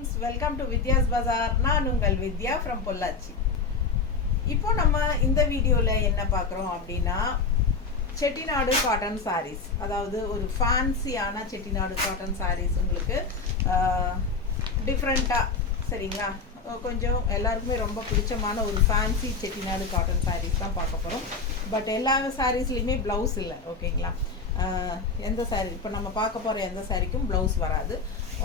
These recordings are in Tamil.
ஃப்ரெண்ட்ஸ், வெல்கம் டு வித்யாஸ் பஜார். நான் உங்கள் வித்யா ஃப்ரம் பொள்ளாச்சி. இப்போ நம்ம இந்த வீடியோவில் என்ன பார்க்குறோம் அப்படின்னா, செட்டிநாடு காட்டன் சாரீஸ், அதாவது ஒரு ஃபேன்சியான செட்டிநாடு காட்டன் சாரீஸ் உங்களுக்கு டிஃப்ரெண்ட்டாக, சரிங்களா, கொஞ்சம் எல்லாருக்குமே ரொம்ப பிடிச்சமான ஒரு ஃபேன்சி செட்டிநாடு காட்டன் சாரீஸ் தான் பார்க்க போகிறோம். பட் எல்லா சாரீஸ்லேயுமே ப்ளவுஸ் இல்லை, ஓகேங்களா. எந்த சாரீ இப்போ நம்ம பார்க்க போகிற எந்த சாரீக்கும் ப்ளவுஸ் வராது.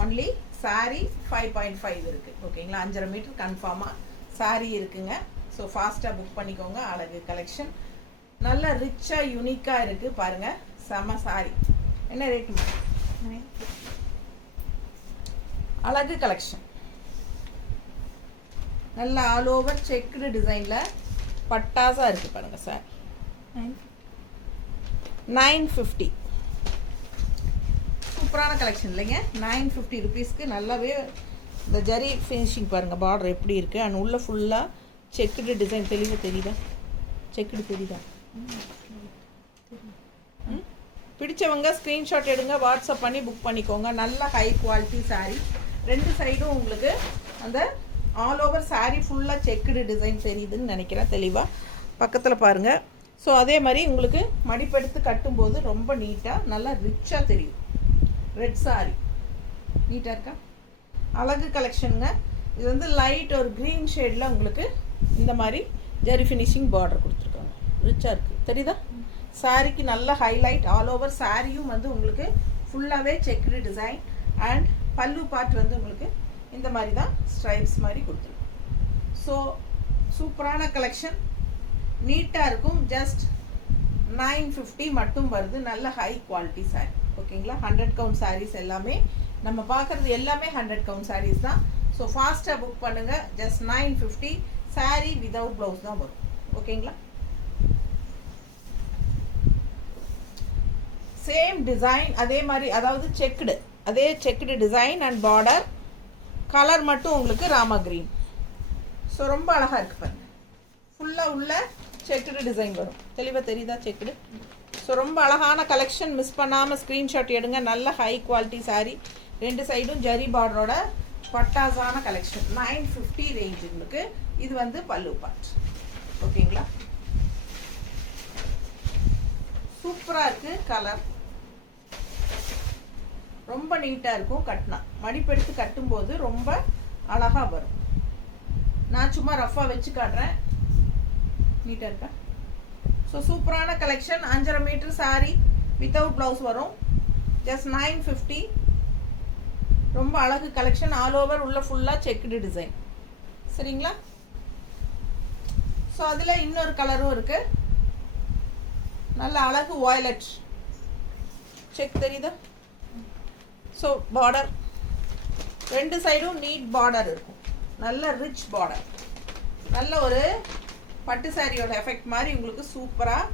ஒன்லி சாரீ 5.5 இருக்குது, ஓகேங்களா. 5.5 மீட்டர் கன்ஃபார்மாக சாரீ இருக்குங்க. ஸோ ஃபாஸ்ட்டாக புக் பண்ணிக்கோங்க. அழகு கலெக்ஷன் நல்ல ரிச்சாக யூனிக்காக இருக்குது பாருங்கள். செம சாரீ. என்ன ரேட்டு? அழகு கலெக்ஷன் நல்ல ஆல் ஓவர் செக்குடு டிசைனில் பட்டாசாக இருக்குது பாருங்கள் சார். 950 சூப்பரான கலெக்ஷன் இல்லைங்க. 950 ருபீஸ்க்கு நல்லாவே இந்த ஜரி ஃபினிஷிங் பாருங்கள். பார்டர் எப்படி இருக்குது அண்ட் உள்ள ஃபுல்லாக செக்குடு டிசைன். தெரியுதா? செக்குடு தெரியுதா? பிடிச்சவங்க ஸ்க்ரீன்ஷாட் எடுங்க, வாட்ஸ்அப் பண்ணி புக் பண்ணிக்கோங்க. நல்ல ஹை குவாலிட்டி சாரீ. ரெண்டு சைடும் உங்களுக்கு அந்த ஆல் ஓவர் சாரீ ஃபுல்லாக செக்குடு டிசைன் தெரியுதுன்னு நினைக்கிறேன். தெளிவாக பக்கத்தில் பாருங்கள். ஸோ அதே மாதிரி உங்களுக்கு மடிப்பெடுத்து கட்டும்போது ரொம்ப நீட்டாக நல்லா ரிச்சாக தெரியும். ரெட் சாரி நீட்டாக இருக்கா? அழகு கலெக்ஷனுங்க. இது வந்து லைட் ஒரு க்ரீன் ஷேடில் உங்களுக்கு இந்த மாதிரி ஜரி ஃபினிஷிங் பார்டர் கொடுத்துருக்காங்க. ரிச்சாக இருக்குது, தெரியுதா? சாரிக்கு நல்ல ஹைலைட். ஆல் ஓவர் சாரியும் வந்து உங்களுக்கு ஃபுல்லாகவே செக்குடு டிசைன் அண்ட் பல்லு பார்ட் வந்து உங்களுக்கு இந்த மாதிரி தான் ஸ்ட்ரைப்ஸ் மாதிரி கொடுத்துருக்கோம். ஸோ சூப்பரான கலெக்ஷன், நீட்டாக இருக்கும். ஜஸ்ட் 950 மட்டும் வருது. நல்ல ஹை குவாலிட்டி சாரீ, ஓகேங்களா. 100 கவுண்ட் சாரீஸ் எல்லாமே நம்ம பார்க்குறது எல்லாமே 100 கவுண்ட் சாரீஸ் தான். ஸோ ஃபாஸ்ட்டாக புக் பண்ணுங்கள். ஜஸ்ட் 950 சாரீ விதவுட் ப்ளவுஸ் தான் வரும், ஓகேங்களா. சேம் டிசைன் அதே மாதிரி, அதாவது செக்குடு, அதே checked design and border. Colour மட்டும் உங்களுக்கு ராமா கிரீன். ஸோ ரொம்ப அழகாக இருக்குது பாருங்கள். ஃபுல்லாக உள்ள செக்குடு டிசைன் வரும். தெளிவாக தெரியுதா செக்குடு? ஸோ ரொம்ப அழகான கலெக்ஷன். மிஸ் பண்ணாமல் ஸ்க்ரீன்ஷாட் எடுங்க. நல்ல ஹை குவாலிட்டி சாரீ. ரெண்டு சைடும் ஜரி பார்டரோட பட்டாசான கலெக்ஷன். 950 ரேஞ்ச் உங்களுக்கு. இது வந்து பல்லு பார்ட், ஓகேங்களா. சூப்பராக இருக்குது. கலர் ரொம்ப நீட்டாக இருக்கும். கட்டினா மடிப்பெடுத்து கட்டும்போது ரொம்ப அழகாக வரும். நான் சும்மா ரஃபாக வச்சு காட்டுறேன். நீட்டாக இருக்கா? ஸோ சூப்பரான collection. 5.5 metre sari without blouse வரும். ஜஸ்ட் 950. ரொம்ப அழகு கலெக்ஷன். ஆல் ஓவர் உள்ள ஃபுல்லாக செக்குடு டிசைன், சரிங்களா. ஸோ அதில் இன்னொரு கலரும் இருக்குது. நல்ல அழகு வயலட் செக், தெரியுதா? ஸோ பார்டர் ரெண்டு சைடும் நீட் பார்டர் இருக்கும். நல்ல ரிச் பார்டர். நல்ல ஒரு பட்டு சாரியோட எஃபெக்ட் மாதிரி உங்களுக்கு சூப்பராக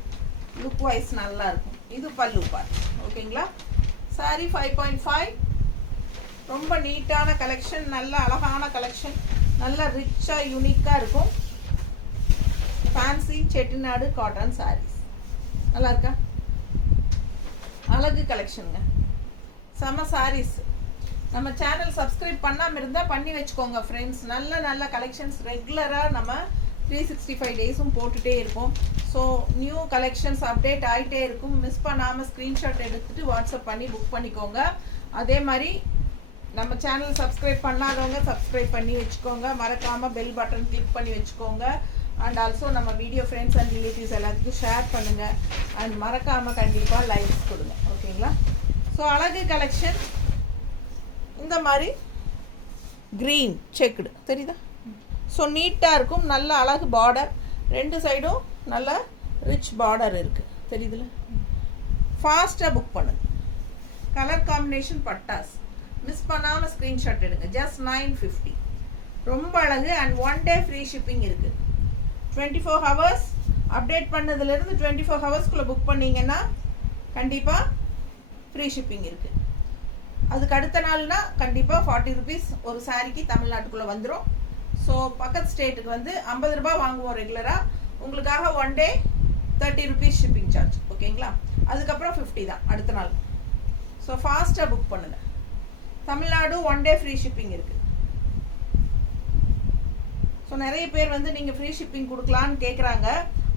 லுக் வைஸ் நல்லா இருக்கும். இது பல்லு பார்ட், ஓகேங்களா. சாரி 5.5. ரொம்ப நீட்டான கலெக்ஷன். நல்ல அழகான கலெக்ஷன். நல்ல ரிச்சாக யூனிக்காக இருக்கும். Fancy Chettinad cotton saris. நல்லா இருக்கா? அழகு கலெக்ஷனுங்க. செம சாரீஸ். நம்ம சேனல் சப்ஸ்கிரைப் பண்ணாமல் இருந்தால் பண்ணி வச்சுக்கோங்க ஃப்ரெண்ட்ஸ். நல்ல நல்ல கலெக்ஷன்ஸ் ரெகுலராக நம்ம 365 டேஸும் போட்டுகிட்டே இருப்போம். ஸோ நியூ கலெக்ஷன்ஸ் அப்டேட் ஆகிட்டே இருக்கும். மிஸ் பண்ணாமல் ஸ்க்ரீன்ஷாட் எடுத்துகிட்டு வாட்ஸ்அப் பண்ணி புக் பண்ணிக்கோங்க. அதே மாதிரி நம்ம சேனல் சப்ஸ்கிரைப் பண்ணாதவங்க சப்ஸ்கிரைப் பண்ணி வச்சுக்கோங்க. மறக்காமல் பெல் பட்டன் கிளிக் பண்ணி வச்சுக்கோங்க. அண்ட் ஆல்சோ நம்ம வீடியோ ஃப்ரெண்ட்ஸ் அண்ட் ரிலேட்டிவ்ஸ் எல்லாத்துக்கும் ஷேர் பண்ணுங்கள். அண்ட் மறக்காமல் கண்டிப்பாக லைக்ஸ் கொடுங்க, ஓகேங்களா. ஸோ அழகு கலெக்ஷன். இந்த மாதிரி க்ரீன் செக்குடு, தெரியுதா? ஸோ நீட்டாக இருக்கும். நல்ல அழகு பார்டர். ரெண்டு சைடும் நல்ல ரிச் பார்டர் இருக்குது, தெரியுதுல. ஃபாஸ்ட்டாக புக் பண்ணுங்க. கலர் காம்பினேஷன் பட்டாஸ். மிஸ் பண்ணாமல் ஸ்க்ரீன்ஷாட் எடுங்க. ஜஸ்ட் 950. ரொம்ப அழகு. அண்ட் 1 டே ஃப்ரீ ஷிப்பிங் இருக்குது. 24 ஹவர்ஸ் அப்டேட் பண்ணதுலேருந்து 24 ஹவர்ஸ்க்குள்ளே புக் பண்ணிங்கன்னா கண்டிப்பாக ஃப்ரீ ஷிப்பிங் இருக்குது. அதுக்கு அடுத்த நாள்னா கண்டிப்பாக 40 ருபீஸ் ஒரு சாரிக்கு தமிழ்நாட்டுக்குள்ளே வந்துடும். ஸோ பக்கத்து ஸ்டேட்டுக்கு வந்து 50 ரூபா வாங்குவோம் ரெகுலராக. உங்களுக்காக 1 டே 30 ருபீஸ் ஷிப்பிங் சார்ஜ், ஓகேங்களா. அதுக்கப்புறம் 50 தான் அடுத்த நாள். ஸோ ஃபாஸ்ட்டாக புக் பண்ணுங்கள். தமிழ்நாடு 1 டே ஃப்ரீ ஷிப்பிங் இருக்குது. ஸோ நிறைய பேர் வந்து நீங்கள் ஃப்ரீ ஷிப்பிங் கொடுக்கலான்னு கேட்குறாங்க.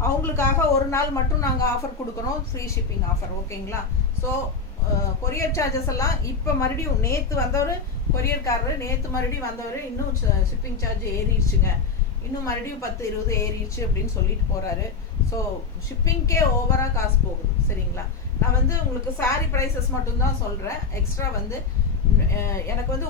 அவங்களுக்காக ஒரு நாள் மட்டும் நாங்கள் ஆஃபர் கொடுக்குறோம், ஃப்ரீ ஷிப்பிங் ஆஃபர். ஓகேங்களா? ஸோ கொரியர் சார்ஜஸ் எல்லாம் இப்போ மறுபடியும் நேற்று வந்தவர் கொரியர்காரர், நேற்று மறுபடியும் வந்தவர் இன்னும் ஷிப்பிங் சார்ஜ் ஏறிடுச்சுங்க, இன்னும் மறுபடியும் 10-20 ஏறிடுச்சு அப்படின்னு சொல்லிட்டு போகிறாரு. ஸோ ஷிப்பிங்க்கே ஓவராக காசு போகுது. சரிங்களா? நான் வந்து உங்களுக்கு சாரீ ப்ரைஸஸ் மட்டும்தான் சொல்கிறேன். எக்ஸ்ட்ரா வந்து எனக்கு வந்து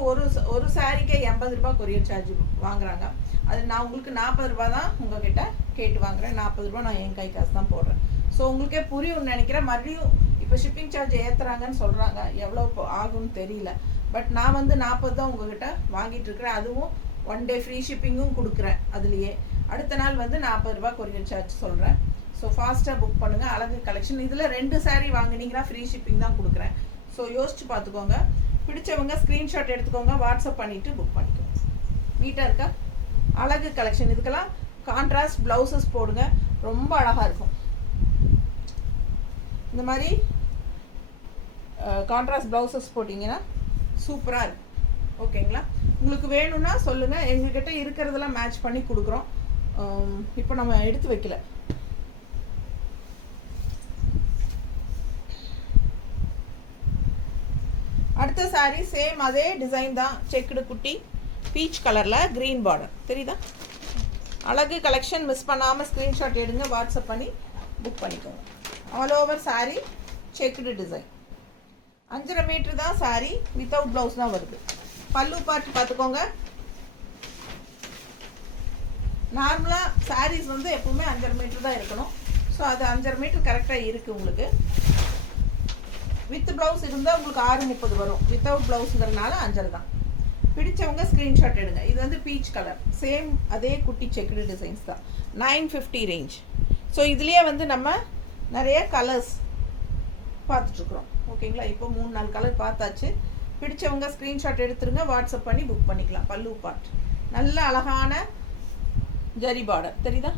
ஒரு சாரீக்கே 80 ரூபா கொரியர் சார்ஜ் வாங்குறாங்க. அது நான் உங்களுக்கு 40 ரூபா தான் உங்ககிட்ட கேட்டு வாங்குறேன். 40 ரூபா நான் என் கை காசு தான் போடுறேன். ஸோ உங்களுக்கே புரியும்னு நினைக்கிறேன். மறுபடியும் இப்போ ஷிப்பிங் சார்ஜ் ஏற்றுறாங்கன்னு சொல்கிறாங்க, எவ்வளோ ஆகும்னு தெரியல. பட் நான் வந்து 40 தான் உங்ககிட்ட வாங்கிட்டு இருக்கிறேன். அதுவும் 1 டே ஃப்ரீ ஷிப்பிங்கும் கொடுக்குறேன். அதுலேயே அடுத்த நாள் வந்து 40 ரூபா கொரியர் சார்ஜ் சொல்கிறேன். ஸோ ஃபாஸ்ட்டாக புக் பண்ணுங்கள். அழகு கலெக்ஷன். இதில் 2 சாரீ வாங்கினீங்கன்னா ஃப்ரீ ஷிப்பிங் தான் கொடுக்குறேன். ஸோ யோசிச்சு பார்த்துக்கோங்க. பிடிச்சவங்க ஸ்க்ரீன்ஷாட் எடுத்துக்கோங்க, வாட்ஸ்அப் பண்ணிவிட்டு புக் பண்ணிக்கோங்க. நீட்டாக இருக்கா? அழகு கலெக்ஷன். இதுக்கெல்லாம் கான்ட்ராஸ்ட் ப்ளவுசஸ் போடுங்க, ரொம்ப அழகாக இருக்கும். இந்த மாதிரி கான்ட்ராஸ்ட் ப்ளவுசஸ் போட்டிங்கன்னா சூப்பராக இருக்கும். ஓகேங்களா? உங்களுக்கு வேணும்னா சொல்லுங்கள், எங்ககிட்ட இருக்கிறதெல்லாம் மேட்ச் பண்ணி கொடுக்குறோம். இப்போ நம்ம எடுத்து வைக்கல. அடுத்த சாரீ சேம் அதே டிசைன் தான், செக்குடு குட்டி பீச் கலரில் க்ரீன் பார்டர். தெரியுதா? அழகு கலெக்ஷன். மிஸ் பண்ணாமல் ஸ்க்ரீன்ஷாட் எடுங்க, வாட்ஸ்அப் பண்ணி புக் பண்ணிக்கோங்க. All over sari checked design. 5.5 metre தான் சாரீ, வித்தவுட் ப்ளவுஸ் தான் வருது. பல்லு பார்த்து பார்த்துக்கோங்க. நார்மலாக சாரீஸ் வந்து எப்பவுமே 5.5 மீட்டர் தான் இருக்கணும். ஸோ அது 5.5 மீட்டர் கரெக்டாக இருக்குது உங்களுக்கு. வித் ப்ளவுஸ் இருந்தால் உங்களுக்கு 6.30 வரும். வித்தவுட் ப்ளவுஸுங்கிறதுனால 5.5 தான். பிடிச்சவங்க ஸ்க்ரீன்ஷாட் எடுங்க. இது வந்து பீச் கலர், சேம் அதே குட்டி செக்குடு டிசைன்ஸ் தான். 950 ரேஞ்ச். ஸோ இதுலேயே வந்து நம்ம நிறைய கலர்ஸ் பார்த்துட்ருக்குறோம். ஓகேங்களா? இப்போ 3-4 கலர் பார்த்தாச்சு. பிடிச்சவங்க ஸ்க்ரீன்ஷாட் எடுத்துருங்க, வாட்ஸ்அப் பண்ணி புக் பண்ணிக்கலாம். பல்லு பார்ட் நல்ல அழகான ஜரி பார்டர். தெரியுதா?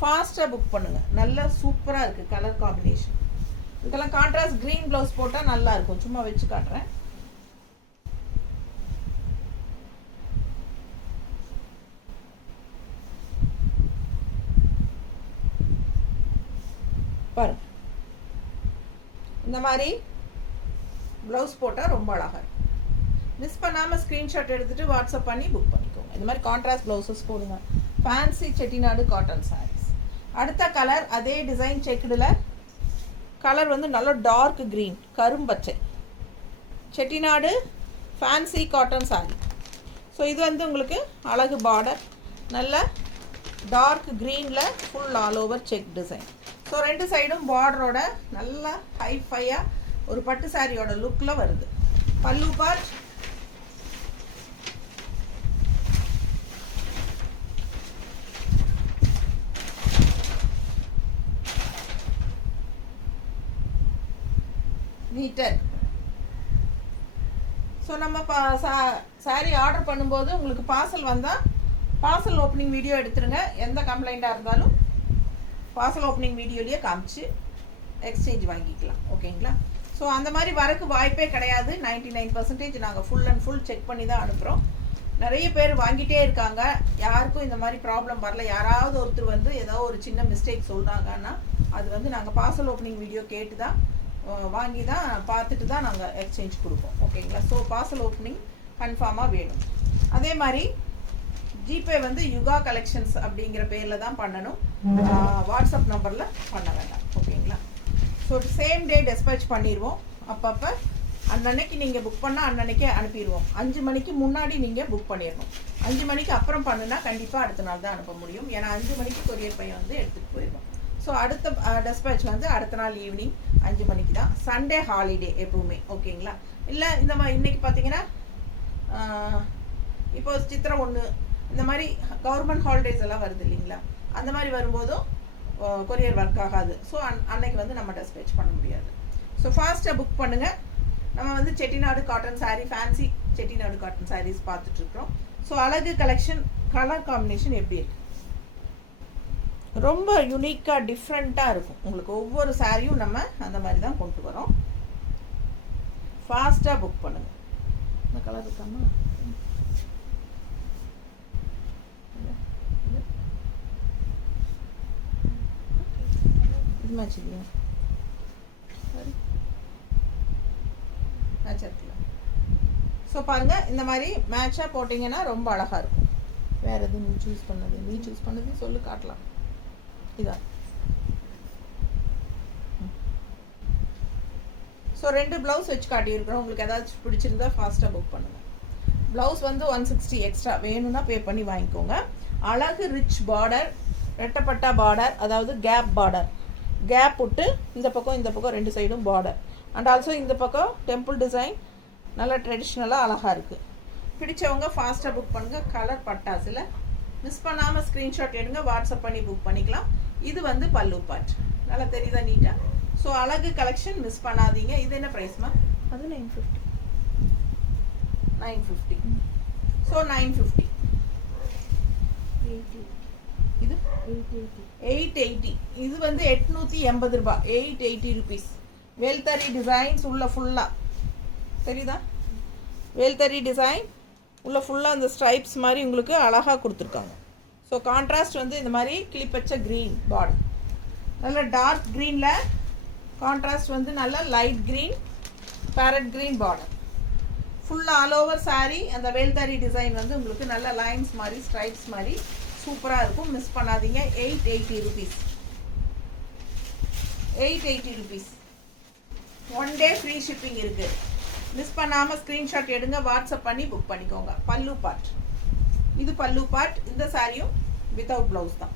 ஃபாஸ்ட்டாக புக் பண்ணுங்கள். நல்லா சூப்பராக இருக்குது கலர் காம்பினேஷன். இதுக்கெல்லாம் கான்ட்ராஸ்ட் க்ரீன் ப்ளவுஸ் போட்டால் நல்லா இருக்கும். சும்மா வச்சு காட்டுறேன். பாருங்க, இந்த மாதிரி ப்ளவுஸ் போட்டால் ரொம்ப அழகாக இருக்கும். மிஸ் பண்ணாமல் ஸ்க்ரீன்ஷாட் எடுத்துகிட்டு வாட்ஸ்அப் பண்ணி புக் பண்ணிக்கோங்க. இந்த மாதிரி கான்ட்ராஸ்ட் ப்ளவுசஸ் போடுங்க. Fancy Chettinad cotton saris. அடுத்த கலர் அதே டிசைன் செக்குடில். கலர் வந்து நல்ல டார்க் க்ரீன், கரும்பச்சை. Chettinad fancy cotton sari. So இது வந்து உங்களுக்கு அழகு பார்டர், நல்ல டார்க் க்ரீனில் full all over check design. So 2 சைடும் பார்டரோட நல்ல ஹைஃபையாக ஒரு பட்டு சாரியோட லுக்கில் வருது. பல்லு பார்ட் நீட்டர். ஸோ நம்ம சாரீ ஆர்டர் பண்ணும்போது உங்களுக்கு பார்சல் வந்தால் பார்சல் ஓப்பனிங் வீடியோ எடுத்துருங்க. எந்த கம்ப்ளைண்ட்டாக இருந்தாலும் பார்சல் ஓப்பனிங் வீடியோலேயே காமிச்சு எக்ஸ்சேஞ்ச் வாங்கிக்கலாம். ஓகேங்களா? ஸோ அந்த மாதிரி வரக்கு வாய்ப்பே கிடையாது. 99% நாங்கள் ஃபுல் அண்ட் ஃபுல் செக் பண்ணி தான் அனுப்புகிறோம். நிறைய பேர் வாங்கிட்டே இருக்காங்க, யாருக்கும் இந்த மாதிரி ப்ராப்ளம் வரல. யாராவது ஒருத்தர் வந்து ஏதோ ஒரு சின்ன மிஸ்டேக் சொல்கிறாங்கன்னா அது வந்து நாங்கள் பார்சல் ஓப்பனிங் வீடியோ கேட்டு தான் வாங்கி தான் பார்த்துட்டு தான் நாங்கள் எக்ஸ்சேஞ்ச் கொடுப்போம். ஓகேங்களா? ஸோ பார்சல் ஓப்பனிங் கன்ஃபார்மாக வேணும். அதே மாதிரி ஜிபே வந்து யுகா கலெக்ஷன்ஸ் அப்படிங்கிற பேரில் தான் பண்ணணும், வாட்ஸ்அப் நம்பரில் பண்ண வேண்டாம். ஓகேங்களா? ஸோ சேம் டே டெஸ்பேச் பண்ணிடுவோம். அப்பப்போ அன்னன்னைக்கு நீங்கள் புக் பண்ணால் அன்னன்னைக்கே அனுப்பிடுவோம். 5 மணிக்கு முன்னாடி நீங்கள் புக் பண்ணிடணும். 5 மணிக்கு அப்புறம் பண்ணுனா கண்டிப்பாக அடுத்த நாள் தான் அனுப்ப முடியும். ஏன்னா 5 மணிக்கு கொரியர் பையன் வந்து எடுத்துகிட்டு போயிடுவோம். ஸோ அடுத்த டெஸ்பேச் வந்து அடுத்த நாள் ஈவினிங் 5 மணிக்கு தான். சண்டே ஹாலிடே எப்பவுமே. ஓகேங்களா? இல்லை இந்த மாதிரி இன்றைக்கி பார்த்தீங்கன்னா இப்போ சித்திரை 1 இந்த மாதிரி கவர்மெண்ட் ஹாலிடேஸ் எல்லாம் வருது இல்லைங்களா? அந்த மாதிரி வரும்போதும் கொரியர் ஒர்க் ஆகாது. ஸோ அன்னைக்கு வந்து நம்ம டெஸ்பேச் பண்ண முடியாது. ஸோ ஃபாஸ்ட்டாக புக் பண்ணுங்கள். நம்ம வந்து Chettinad cotton sari, fancy Chettinad cotton saris பார்த்துட்ருக்குறோம். ஸோ அழகு கலெக்ஷன், கலர் காம்பினேஷன் எப்படி இருக்கு? ரொம்ப யூனிக்காக டிஃப்ரெண்ட்டாக இருக்கும். உங்களுக்கு ஒவ்வொரு சாரியும் நம்ம அந்த மாதிரி தான் கொண்டு வரோம். ஃபாஸ்ட்டாக புக் பண்ணுங்கள். இந்த கலர் இருக்காமா? மேட்ச் இல்லையா மேட்ச் இருக்குல்ல. ஸோ பாருங்கள் இந்த மாதிரி மேட்சாக போட்டிங்கன்னா ரொம்ப அழகாக இருக்கும். வேறு எதுவும் நீ சூஸ் பண்ணது சொல்லு காட்டலாம். இதான். ஸோ 2 ப்ளவுஸ் வச்சு காட்டியிருக்கிறோம். உங்களுக்கு ஏதாச்சும் பிடிச்சிருந்தா ஃபாஸ்ட்டாக புக் பண்ணுங்கள். ப்ளவுஸ் வந்து 160 எக்ஸ்ட்ரா வேணும்னா பே பண்ணி வாங்கிக்கோங்க. அழகு ரிச் பார்டர், ரெட்டப்பட்டா பார்டர், அதாவது கேப் பார்டர். கேப் விட்டு இந்த பக்கம் 2 சைடும் பார்டர். அண்ட் ஆல்சோ இந்த பக்கம் டெம்பிள் டிசைன் நல்லா ட்ரெடிஷ்னலாக அழகாக இருக்குது. பிடிச்சவங்க ஃபாஸ்ட்டாக புக் பண்ணுங்கள். கலர் பட்டாஸில் மிஸ் பண்ணாமல் ஸ்க்ரீன்ஷாட் எடுங்க, வாட்ஸ்அப் பண்ணி புக் பண்ணிக்கலாம். இது வந்து பல்லு பார்ட். நல்லா தெரியுதா நீட்டாக? ஸோ அழகு கலெக்ஷன் மிஸ் பண்ணாதீங்க. இது என்ன ப்ரைஸ்மா? அது 950. 950. ஸோ 950. இது 880. இது வந்து 880 ரூபாய். 880 ருபீஸ். வேல்தரி டிசைன்ஸ் உள்ள ஃபுல்லாக தெரியுதா? வேல்தரி டிசைன் உள்ள ஃபுல்லாக அந்த ஸ்ட்ரைப்ஸ் மாதிரி உங்களுக்கு அழகாக கொடுத்துருக்காங்க. ஸோ கான்ட்ராஸ்ட் வந்து இந்த மாதிரி கிளிப்பச்ச க்ரீன் பார்டர், நல்ல டார்க் க்ரீனில் கான்ட்ராஸ்ட் வந்து நல்ல light green farad green border. ஃபுல்லாக ஆல் ஓவர் சாரீ அந்த வேல்தரி டிசைன் வந்து உங்களுக்கு நல்ல லைன்ஸ் மாதிரி ஸ்ட்ரைப்ஸ் மாதிரி சூப்பராக இருக்கும். மிஸ் பண்ணாதீங்க. 880 rupees. 880 rupees. 1 day free shipping இருக்குது. மிஸ் பண்ணாமல் ஸ்க்ரீன்ஷாட் எடுங்க, வாட்ஸ்அப் பண்ணி புக் பண்ணிக்கோங்க. பல்லு பார்ட். இது பல்லு பார்ட். இந்த சாரியும் வித்தவுட் ப்ளவுஸ் தான்.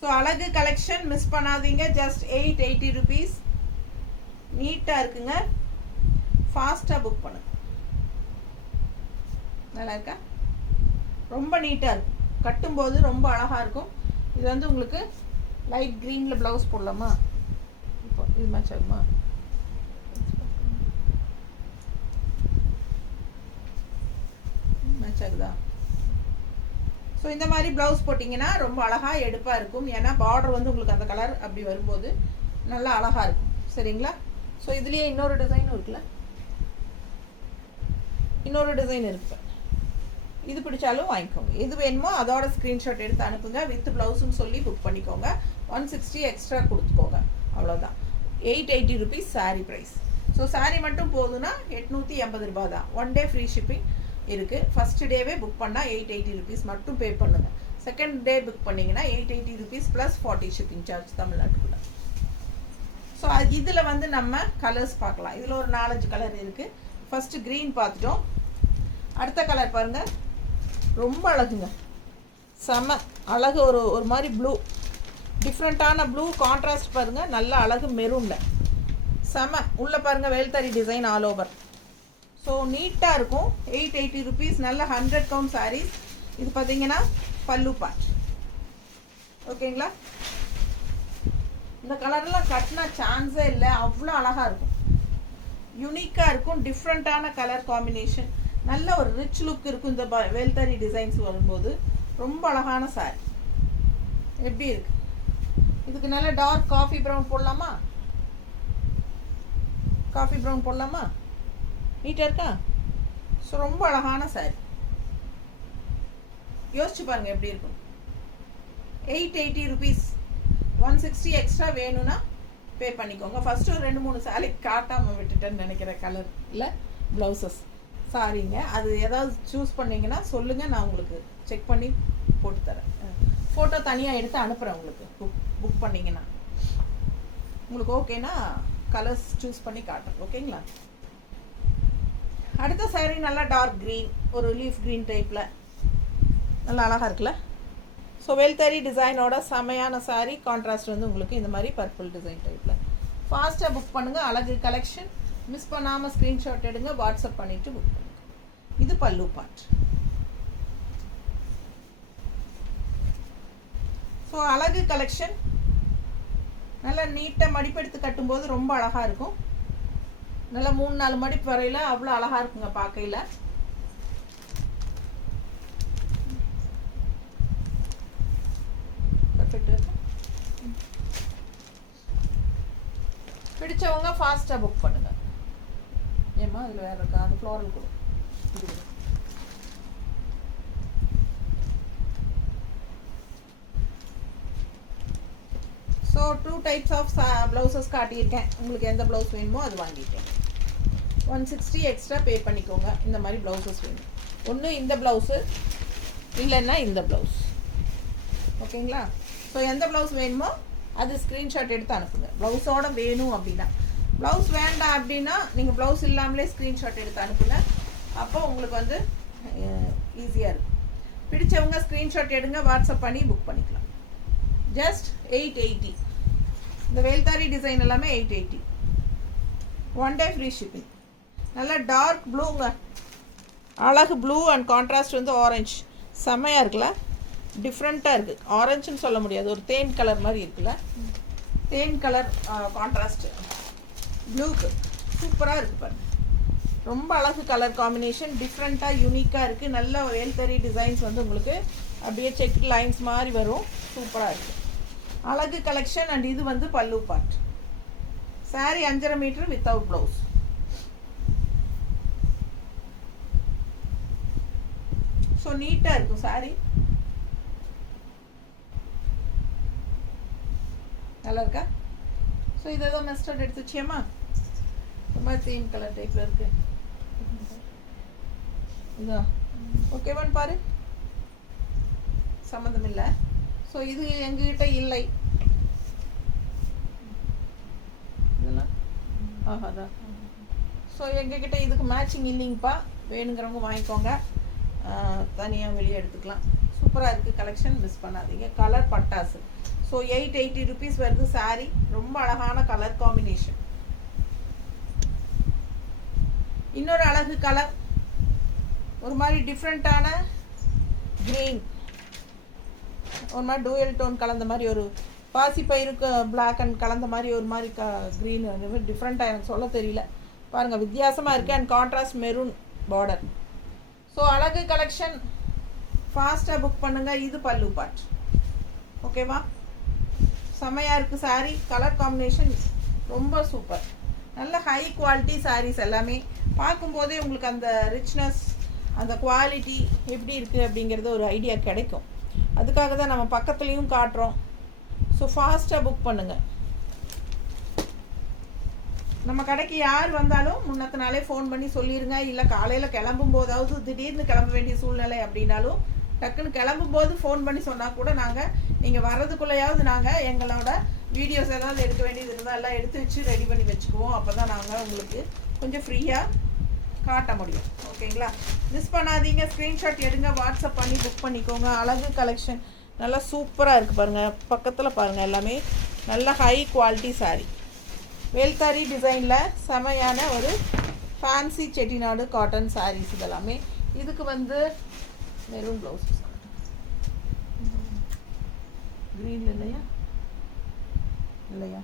ஸோ அழகு கலெக்ஷன் மிஸ் பண்ணாதீங்க. Just 880 rupees. நீட்டாக இருக்குங்க. ஃபாஸ்ட்டாக புக் பண்ணுங்க. நல்லா இருக்கா? ரொம்ப நீட்டாக இருக்கும். கட்டும்போது ரொம்ப அழகாக இருக்கும். இது வந்து உங்களுக்கு லைட் க்ரீனில் ப்ளவுஸ் போடலாமா? இப்போ இது மேட்ச் ஆகுமா? மேட்ச் ஆகுதா? ஸோ இந்த மாதிரி ப்ளவுஸ் போட்டிங்கன்னா ரொம்ப அழகாக எடுப்பாக இருக்கும். ஏன்னா பார்டர் வந்து உங்களுக்கு அந்த கலர் அப்படி வரும்போது நல்லா அழகாக இருக்கும். சரிங்களா? ஸோ இதுலேயே இன்னொரு டிசைனும் இருக்குல்ல, இன்னொரு டிசைன் இருக்கு. இது பிடிச்சாலும் வாங்கிக்கோங்க. எது வேணுமோ அதோட ஸ்க்ரீன்ஷாட் எடுத்து அனுப்புங்க. வித் ப்ளவுஸும் சொல்லி புக் பண்ணிக்கோங்க. 160 எக்ஸ்ட்ரா கொடுத்துக்கோங்க. அவ்வளோதான். 880 rupees sari price. So sari மட்டும் போதுன்னா 880 ரூபாய் தான். 1 டே ஃப்ரீ ஷிப்பிங் இருக்குது. ஃபஸ்ட்டு டேவே புக் பண்ணால் 880 ருபீஸ் மட்டும் பே பண்ணுங்கள். செகண்ட் டே புக் பண்ணிங்கன்னா 880 ருபீஸ் ப்ளஸ் 40 ஷிப்பிங் சார்ஜ் தமிழ்நாட்டுக்குள்ள. ஸோ இதில் வந்து நம்ம கலர்ஸ் பார்க்கலாம். இதில் ஒரு 4-5 கலர் இருக்குது. ஃபஸ்ட்டு க்ரீன் பார்த்துட்டோம். அடுத்த கலர் பாருங்கள், ரொம்ப அழகுங்க. செம அழகு. ஒரு மாதிரி ப்ளூ, டிஃப்ரெண்ட்டான ப்ளூ கான்ட்ராஸ்ட் பாருங்கள். நல்ல அழகு மெரூனில் செம. உள்ளே பாருங்கள் வேல்தரி டிசைன் ஆல் ஓவர். ஸோ நீட்டாக இருக்கும். 880 ருபீஸ். நல்ல 100 கவுண்ட் சாரீஸ். இது பார்த்தீங்கன்னா பல்லு பார்ட். ஓகேங்களா? இந்த கலர்லாம் கட்டினா சான்ஸே இல்லை. அவ்வளோ அழகாக இருக்கும். யூனிக்காக இருக்கும். டிஃப்ரெண்ட்டான கலர் காம்பினேஷன். நல்ல ஒரு ரிச் லுக் இருக்கும். இந்த வேல்தரி டிசைன்ஸ் வரும்போது ரொம்ப அழகான சாரி. எப்படி இருக்கு? இதுக்கு நல்ல டார்க் காஃபி ப்ரௌன் போடலாமா? காஃபி ப்ரௌன் போடலாமா? நீட்டாக இருக்கா? ஸோ ரொம்ப அழகான சாரி. யோசிச்சு பாருங்கள் எப்படி இருக்கும். 880 ருபீஸ். 160 எக்ஸ்ட்ரா வேணும்னா பே பண்ணிக்கோங்க. ஃபஸ்ட்டு ஒரு 2-3 சாரி காட்டாமல் விட்டுட்டேன்னு நினைக்கிற கலர் இல்லை ப்ளவுசஸ். சாரிங்க. அது ஏதாவது சூஸ் பண்ணிங்கன்னா சொல்லுங்கள், நான் உங்களுக்கு செக் பண்ணி போட்டு தரேன். ஃபோட்டோ தனியாக எடுத்து அனுப்புகிறேன் உங்களுக்கு. புக் பண்ணிங்கன்னா உங்களுக்கு ஓகேனா கலர்ஸ் சூஸ் பண்ணி காட்டுறேன். ஓகேங்களா? அடுத்த சாரீ நல்லா டார்க் க்ரீன், ஒரு லீஃப் க்ரீன் டைப்பில் நல்லா அழகாக இருக்குல்ல? ஸோ வேல்தரி டிசைனோட செமையான சாரீ. கான்ட்ராஸ்ட் வந்து உங்களுக்கு இந்த மாதிரி பர்பிள் டிசைன் டைப்பில். ஃபாஸ்ட்டாக புக் பண்ணுங்கள். அழகு கலெக்ஷன் மிஸ் பண்ணாமல் ஸ்க்ரீன்ஷாட் எடுங்க, வாட்ஸ்அப் பண்ணிவிட்டு புக் பண்ணுங்கள். இது பல்லு பார்ட். ஸோ அழகு கலெக்ஷன் நல்லா நீட்டாக மடிப்பெடுத்து கட்டும்போது ரொம்ப அழகாக இருக்கும். நல்லா 3-4 மடிப்பு வரையில் அவ்வளோ அழகாக இருக்குங்க பார்க்கையில். பர்ஃபெக்டாக இருக்கும். பிடிச்சவங்க ஃபாஸ்ட்டாக புக் பண்ணுங்கள். ஏம்மா அதில் வேறு இருக்கா? அது ஃப்ளோரல் கூட. ஸோ 2 டைப்ஸ் ஆஃப் ப்ளவுசஸ் காட்டியிருக்கேன். உங்களுக்கு எந்த ப்ளவுஸ் வேணுமோ அது வாங்கிக்கோங்க. 160 எக்ஸ்ட்ரா பே பண்ணிக்கோங்க. இந்த மாதிரி ப்ளவுசஸ் வேணும். ஒன்று இந்த ப்ளவுஸு இல்லைன்னா இந்த ப்ளவுஸ். ஓகேங்களா? ஸோ எந்த ப்ளவுஸ் வேணுமோ அது ஸ்க்ரீன்ஷாட் எடுத்து அனுப்புங்க. ப்ளவுஸோட வேணும் அப்படின்னா. ப்ளவுஸ் வேண்டாம் அப்படின்னா நீங்கள் ப்ளவுஸ் இல்லாமலே ஸ்க்ரீன்ஷாட் எடுத்து அனுப்புங்க. அப்போ உங்களுக்கு வந்து ஈஸியாக இருக்கும். பிடிச்சவங்க ஸ்க்ரீன்ஷாட் எடுங்க, வாட்ஸ்அப் பண்ணி புக் பண்ணிக்கலாம். ஜஸ்ட் 880. இந்த வேல்தாரி டிசைன் எல்லாமே 880. 1 day ஃப்ரீ ஷிப்பிங். நல்லா டார்க் ப்ளூங்க, அழகு ப்ளூ அண்ட் கான்ட்ராஸ்ட் வந்து ஆரஞ்சு. செம்மையாக இருக்குல்ல, டிஃப்ரெண்ட்டாக இருக்குது. ஆரஞ்சுன்னு சொல்ல முடியாது, ஒரு தேன் கலர் மாதிரி இருக்குல்ல, தேன் கலர் கான்ட்ராஸ்ட் ப்ளூக்கு சூப்பராக இருக்குது பாருங்க. ரொம்ப அழகு கலர் காம்பினேஷன், டிஃப்ரெண்ட்டாக யூனிக்காக இருக்குது. நல்ல வேல்தறி டிசைன்ஸ் வந்து உங்களுக்கு அப்படியே செக் லைன்ஸ் மாதிரி வரும். சூப்பராக இருக்குது, அழகு கலெக்ஷன். அண்ட் இது வந்து பல்லு part. Sari 5.5 metre without blouse. So நீட்டாக இருக்கும் சாரி. நல்லா இருக்கா? ஸோ இது ஏதோ மெஸ்டர்ட் எடுத்து வச்சியம்மா, ரொம்ப சேம் கலர் டைப்பில் இருக்கு. இதா ஓகேவான்னு பாரு, சம்மந்தம் இல்லை. ஸோ இது எங்ககிட்ட இல்லை. இதெல்லாம் ஆஹாதான். ஸோ எங்ககிட்ட இதுக்கு மேட்சிங் இல்லைங்கப்பா. வேணுங்கிறவங்க வாங்கிக்கோங்க, தனியாக வெளியே எடுத்துக்கலாம். சூப்பராக இருக்குது கலெக்ஷன், மிஸ் பண்ணாதீங்க. கலர் பட்டாசு. ஸோ 880 rupees வருது சாரி. ரொம்ப அழகான கலர் காம்பினேஷன். இன்னொரு அழகு கலர், ஒரு மாதிரி டிஃப்ரெண்ட்டான க்ரீன், ஒரு மாதிரி டூயல் டோன் கலந்த மாதிரி, ஒரு பாசி பயிருக்கு பிளாக் அண்ட் கலந்த மாதிரி ஒரு மாதிரி க்ரீன். டிஃப்ரெண்ட்டாக எனக்கு சொல்ல தெரியல பாருங்கள், வித்தியாசமாக இருக்குது. And contrast maroon border. So அழகு கலெக்ஷன், ஃபாஸ்ட்டாக புக் பண்ணுங்கள். இது பல்லு பார்ட். ஓகேவா? செம்மையாக இருக்குது சாரீ. கலர் காம்பினேஷன் ரொம்ப சூப்பர். நல்ல ஹை குவாலிட்டி சாரீஸ் எல்லாமே. பார்க்கும்போதே உங்களுக்கு அந்த ரிச்னஸ், அந்த குவாலிட்டி எப்படி இருக்குது அப்படிங்கிறது ஒரு ஐடியா கிடைக்கும். அதுக்காக தான் நம்ம பக்கத்துலேயும் காட்டுறோம். ஸோ ஃபாஸ்ட்டாக புக் பண்ணுங்கள். நம்ம கடைக்கு யார் வந்தாலும் முன்னத்த நாளே ஃபோன் பண்ணி சொல்லிடுங்க. இல்லை காலையில் கிளம்பும் போதாவது, திடீர்னு கிளம்ப வேண்டிய சூழ்நிலை அப்படின்னாலும் டக்குன்னு கிளம்பும் போது ஃபோன் பண்ணி சொன்னால் கூட நாங்கள் நீங்கள் வர்றதுக்குள்ளேயாவது நாங்கள் எங்களோட வீடியோஸ் ஏதாவது எடுக்க வேண்டியது இருந்தால் எல்லாம் எடுத்து வச்சு ரெடி பண்ணி வச்சுக்குவோம். அப்போ தான் நாங்கள் உங்களுக்கு கொஞ்சம் ஃப்ரீயாக காட்ட முடியும். ஓகேங்களா? மிஸ் பண்ணாதீங்க. ஸ்க்ரீன்ஷாட் எடுங்க, வாட்ஸ்அப் பண்ணி புக் பண்ணிக்கோங்க. அழகு கலெக்ஷன் நல்லா சூப்பராக இருக்குது பாருங்கள். பக்கத்தில் பாருங்கள், எல்லாமே நல்ல ஹை குவாலிட்டி சாரீ. வேல்தாரி டிசைனில் செமையான ஒரு ஃபேன்சி செட்டிநாடு காட்டன் சாரீஸ் இதெல்லாமே. இதுக்கு வந்து மெரூன் ப்ளவுஸ், க்ரீன் இல்லையா? இல்லையா?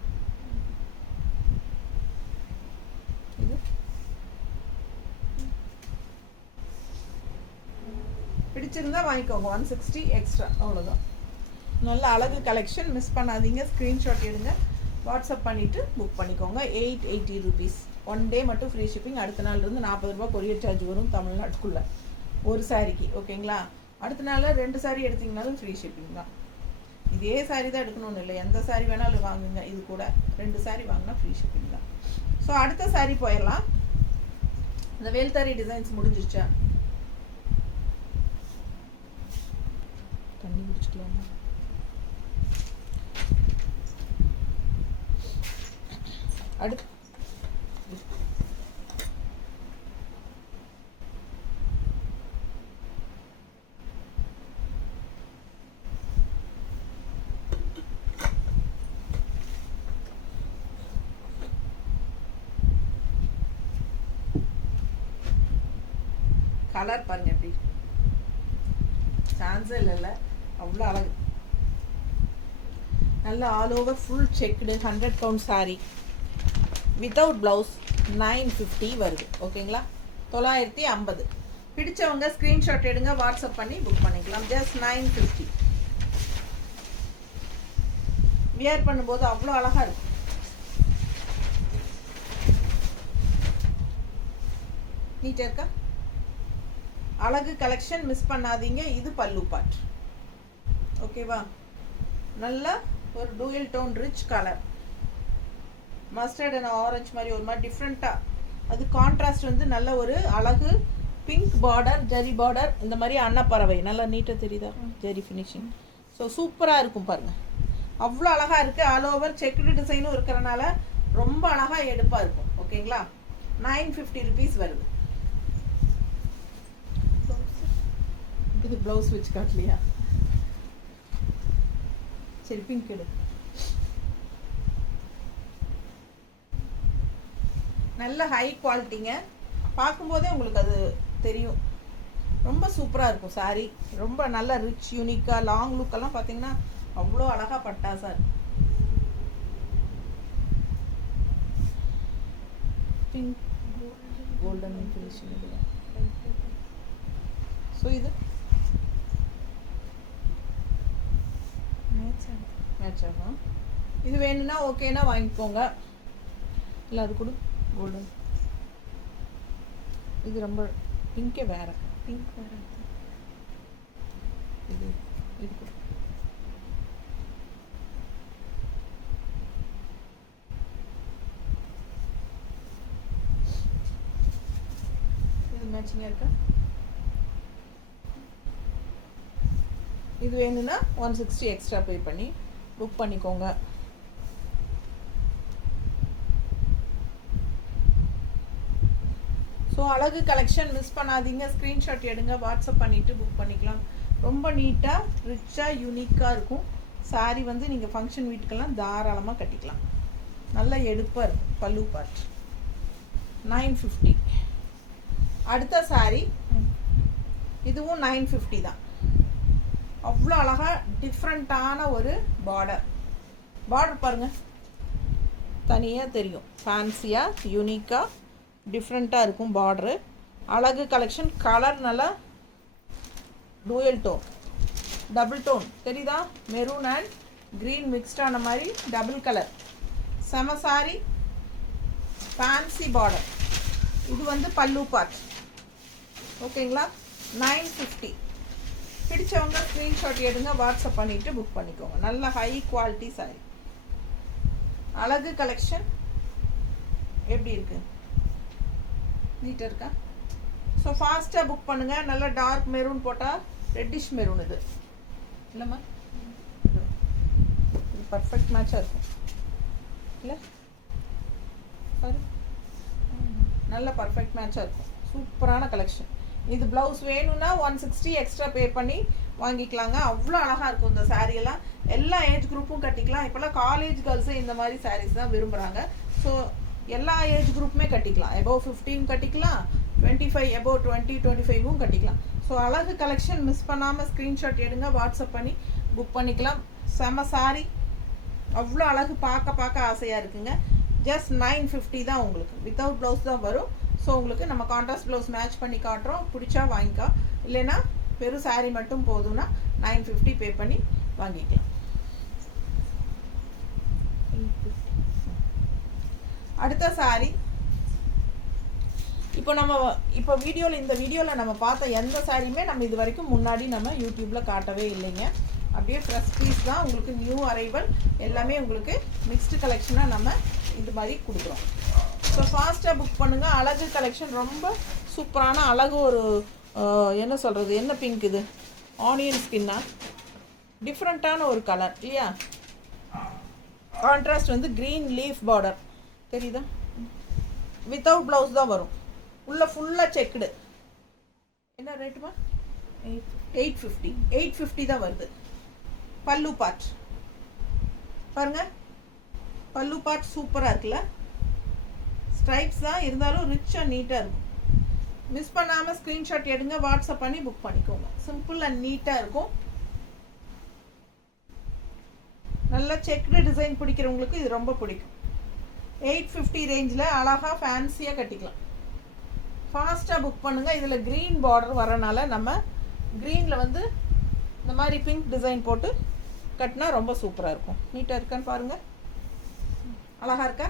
இது பிடிச்சிருந்தா வாங்கிக்கோங்க. 160 எக்ஸ்ட்ரா, அவ்வளோதான். நல்ல அழகு கலெக்ஷன், மிஸ் பண்ணாதீங்க. ஸ்க்ரீன்ஷாட் எடுங்க, வாட்ஸ்அப் பண்ணிவிட்டு புக் பண்ணிக்கோங்க. 880 rupees. 1 day மட்டும் ஃப்ரீ ஷிப்பிங். அடுத்த நாள் இருந்து 40 ரூபா கொரியர் சார்ஜ் வரும் தமிழ்நாட்டுக்குள்ளே ஒரு சாரிக்கு. ஓகேங்களா? அடுத்த நாள் 2 சாரி எடுத்திங்கனாலும் ஃப்ரீ ஷிப்பிங் தான். இதே சாரி தான் எடுக்கணும்னு இல்லை, எந்த சாரி வேணாலும் வாங்குங்க. இது கூட 2 சாரி வாங்கினா ஃப்ரீ ஷிப்பிங் தான். ஸோ அடுத்த சாரி போயிடலாம். இந்த வேல்தாரி டிசைன்ஸ் முடிஞ்சிருச்சா? தண்ணி குடிச்சிக்கலாமா? அடுத்து கலர் பாருங்க, எப்படி சான்ஸே இல்லைல்ல, அவ்வளோ அழகு. நல்ல all over full checked 100 count sorry without blouse. 950 வருது. ஓகேங்களா? 950. பிடிச்சவங்க ஸ்க்ரீன்ஷாட் எடுங்க, வாட்ஸ்அப் பண்ணி புக் பண்ணிக்கலாம். ஜஸ்ட் 950. வியர் பண்ணும்போது அவ்வளோ அழகாக இருக்கும். நீட்டாக இருக்கா? அழகு கலெக்ஷன், மிஸ் பண்ணாதீங்க. இது பல்லு பார்ட். ஓகேவா? நல்லா ஒரு dual tone rich colour, mustard and orange மாதிரி ஒரு மாதிரி டிஃப்ரெண்ட்டாக. அது கான்ட்ராஸ்ட் வந்து நல்ல ஒரு அழகு பிங்க் பார்டர், ஜரி பார்டர், இந்த மாதிரி அன்னப்பறவை நல்லா நீட்டாக தெரியுதா ஜரி ஃபினிஷிங். ஸோ சூப்பராக இருக்கும் பாருங்கள், அவ்வளோ அழகாக இருக்குது. ஆல் ஓவர் செக்குடு டிசைனும் இருக்கிறனால ரொம்ப அழகாக எடுப்பாக இருக்கும். ஓகேங்களா, 950 rupees வருது. இது ப்ளவுஸ் வச்சு காட்டலையா? சரி பிங்க் எடு. நல்ல ஹை குவாலிட்டிங்க, பார்க்கும்போதே உங்களுக்கு அது தெரியும். ரொம்ப சூப்பராக இருக்கும் சாரீ, ரொம்ப நல்ல ரிச் யூனிக்காக லாங் லுக்கெல்லாம் பார்த்தீங்கன்னா அவ்வளோ அழகாக பட்டாசா இருக்கும். பிங்க் கோல்டன் ஃபினிஷிங் இது. ஸோ இது மேட்ச் ஆகும். இது வேணும்னா ஓகேனா வாங்கிக்கோங்க, இல்லை அது கூட கோல்டன். இது ரொம்ப பிங்கே வேற, பிங்க் வேற. இது இது கூட இது மேட்சிங்காக இருக்கா? இது வேணும்னா 160 எக்ஸ்ட்ரா பே பண்ணி புக் பண்ணிக்கோங்க. ஸோ அழகு கலெக்ஷன் மிஸ் பண்ணாதீங்க, ஸ்க்ரீன்ஷாட் எடுங்க, வாட்ஸ்அப் பண்ணிவிட்டு புக் பண்ணிக்கலாம். ரொம்ப நீட்டாக ரிச்சாக யூனிக்காக இருக்கும் சாரீ. வந்து நீங்கள் ஃபங்க்ஷன் வீட்டுக்கெல்லாம் தாராளமாக கட்டிக்கலாம், நல்ல எடுப்பாக இருக்கும். பல்லு பார்ட் 950. அடுத்த சாரீ இதுவும் 950 தான். அவ்வளோ அழகாக டிஃப்ரெண்ட்டான ஒரு பார்டர். பார்டர் பாருங்கள், தனியாக தெரியும், ஃபேன்சியாக யூனிக்காக டிஃப்ரெண்ட்டாக இருக்கும் பார்டரு. அழகு கலெக்ஷன். கலர் நல்லா டூயல் டோன், டபுள் டோன் தெரியுதா? மெரூன் அண்ட் க்ரீன் மிக்ஸ்டான மாதிரி டபுள் கலர். செம சாரி, ஃபேன்சி பார்டர். இது வந்து பல்லு பார்ட். ஓகேங்களா, 950. பிடிச்சவங்க ஸ்க்ரீன்ஷாட் எடுங்க, வாட்ஸ்அப் பண்ணிவிட்டு புக் பண்ணிக்கோங்க. நல்ல ஹை குவாலிட்டி சாரி. அழகு கலெக்ஷன் எப்படி இருக்குது? நீட்டாக இருக்கா? ஸோ ஃபாஸ்ட்டாக புக் பண்ணுங்கள். நல்லா டார்க் மெரூன் போட்டால் ரெட்டிஷ் மெரூன் இது இல்லைம்மா, இது பர்ஃபெக்ட் மேட்சாக இருக்கும் இல்லை? பாரு, நல்ல பர்ஃபெக்ட் மேட்சாக இருக்கும். சூப்பரான கலெக்ஷன். இது ப்ளவுஸ் வேணும்னா 160 எக்ஸ்ட்ரா பே பண்ணி வாங்கிக்கலாங்க. அவ்வளோ அழகாக இருக்கும் இந்த சாரியெல்லாம். எல்லா ஏஜ் குரூப்பும் கட்டிக்கலாம். இப்போல்லாம் காலேஜ் கேர்ள்ஸு இந்த மாதிரி சாரீஸ் தான் விரும்புகிறாங்க. ஸோ எல்லா ஏஜ் குரூப்புமே கட்டிக்கலாம். எபோவ் 15 கட்டிக்கலாம், 25 எபோவ் 20-25வும் கட்டிக்கலாம். ஸோ அழகு கலெக்ஷன் மிஸ் பண்ணாமல் ஸ்க்ரீன்ஷாட் எடுங்க, வாட்ஸ்அப் பண்ணி புக் பண்ணிக்கலாம். செம சாரி, அவ்வளோ அழகு, பார்க்க ஆசையாக இருக்குங்க. ஜஸ்ட் 950 தான் உங்களுக்கு. வித்தவுட் ப்ளவுஸ் தான் வரும். ஸோ உங்களுக்கு நம்ம கான்ட்ராஸ்ட் ப்ளவுஸ் மேட்ச் பண்ணி காட்டுறோம், பிடிச்சா வாங்கிக்கோ. இல்லைன்னா வெறும் சாரீ மட்டும் போதும்னா 950 பே பண்ணி வாங்கிக்கலாம். அடுத்த சாரீ இப்போ வீடியோவில், இந்த வீடியோவில் நம்ம பார்த்த எந்த சாரியுமே நம்ம இது வரைக்கும் முன்னாடி நம்ம யூடியூப்பில் காட்டவே இல்லைங்க. அப்படியே ஃப்ரெஷ் பீஸ் தான் உங்களுக்கு, நியூ அரைவல். எல்லாமே உங்களுக்கு மிக்ஸ்டு கலெக்ஷனாக நம்ம இது மாதிரி கொடுக்குறோம். ஸோ ஃபாஸ்ட்டாக புக் பண்ணுங்கள். அழகு கலெக்ஷன் ரொம்ப சூப்பரான அழகு. ஒரு என்ன சொல்கிறது, என்ன பிங்க் இது, ஆனியன் ஸ்கின்னா, டிஃப்ரெண்ட்டான ஒரு கலர் இல்லையா? கான்ட்ராஸ்ட் வந்து க்ரீன் லீஃப் பார்டர் தெரியுதா? வித்தவுட் ப்ளவுஸ் தான் வரும். உள்ள ஃபுல்லாக செக்குடு. என்ன ரேட்டுமா? 850. 850 தான் வருது. பல்லு பார்ட் பாருங்க, பல்லு பார்ட் சூப்பராக இருக்குல்ல? ஸ்ட்ரைப்ஸ் தான் இருந்தாலும் ரிச்சாக நீட்டாக இருக்கும். மிஸ் பண்ணாமல் ஸ்க்ரீன்ஷாட் எடுங்க, வாட்ஸ்அப் பண்ணி புக் பண்ணிக்கோங்க. சிம்பிள் அண்ட் நீட்டாக இருக்கும். நல்ல செக்குடு டிசைன் பிடிக்கிறவங்களுக்கு இது ரொம்ப பிடிக்கும். 850 ரேஞ்சில் அழகாக ஃபேன்சியாக கட்டிக்கலாம். ஃபாஸ்ட்டாக புக் பண்ணுங்கள். இதில் க்ரீன் பார்டர் வரனால நம்ம க்ரீனில் வந்து இந்த மாதிரி பிங்க் டிசைன் போட்டு கட்டினா ரொம்ப சூப்பராக இருக்கும். நீட்டாக இருக்கான்னு பாருங்கள், அழகாக இருக்கா?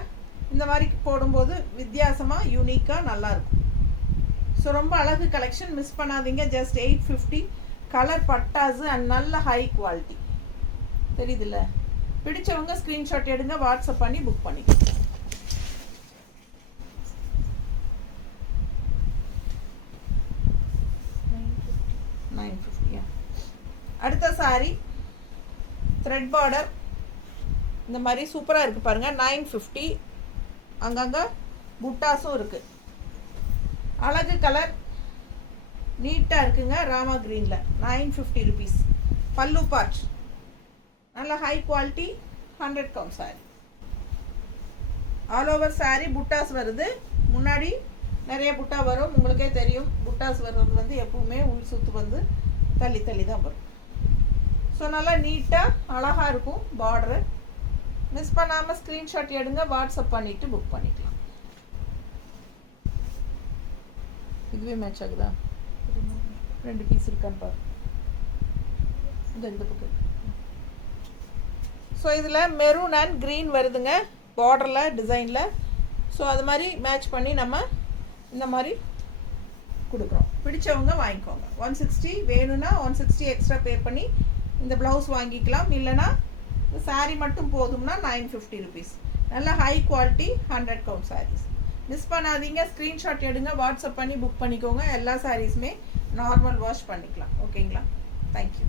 இந்த மாதிரி போடும்போது வித்தியாசமாக யூனிக்காக நல்லாயிருக்கும். ஸோ ரொம்ப அழகு கலெக்ஷன், மிஸ் பண்ணாதீங்க. ஜஸ்ட் 850. கலர் பட்டாசு அண்ட் நல்ல ஹை குவாலிட்டி தெரியுதுல்ல? பிடிச்சவங்க ஸ்க்ரீன்ஷாட் எடுங்க, வாட்ஸ்அப் பண்ணி புக் பண்ணிக்கலாம். அடுத்த சாரி த்ரெட் பார்டர் இந்த மாதிரி சூப்பராக இருக்குது பாருங்கள். 950. அங்கங்கே புட்டாஸும் இருக்குது. அழகு கலர் நீட்டாக இருக்குங்க. ராமா க்ரீனில் 950 ருபீஸ். பல்லு பார்ட் நல்ல high quality 100 count sorry. All over sorry புட்டாஸ் வருது. முன்னாடி நிறைய புட்டா வரும், உங்களுக்கே தெரியும். புட்டாஸ் வர்றது வந்து எப்பவுமே உள் சுற்று வந்து தள்ளி தள்ளி தான் வரும். ஸோ நல்லா நீட்டாக அழகாக இருக்கும் பார்டரு. மிஸ் பண்ணாமல் ஸ்க்ரீன்ஷாட் எடுங்க, வாட்ஸ்அப் பண்ணிவிட்டு புக் பண்ணிக்கலாம். இதுவே மேட்ச் ஆகுதா? 2 பீஸ் இருக்கான்னு பாரு. இந்த பக்கம். ஸோ இதில் மெரூன் அண்ட் க்ரீன் வருதுங்க பார்டரில் டிசைனில். ஸோ அது மாதிரி மேட்ச் பண்ணி நம்ம இந்த மாதிரி கொடுக்குறோம். பிடிச்சவங்க வாங்கிக்கோங்க. 160 வேணும்னா 160 எக்ஸ்ட்ரா பே பண்ணி இந்த ப்ளவுஸ் வாங்கிக்கலாம். இல்லைனா இந்த சாரீ மட்டும் போதும்னா 950 ருபீஸ். நல்ல high quality 100 count saris. Miss பண்ணாதீங்க, ஸ்க்ரீன்ஷாட் எடுங்க, வாட்ஸ்அப் பண்ணி புக் பண்ணிக்கோங்க. எல்லா சாரீஸுமே நார்மல் வாஷ் பண்ணிக்கலாம். ஓகேங்களா? தேங்க்யூ.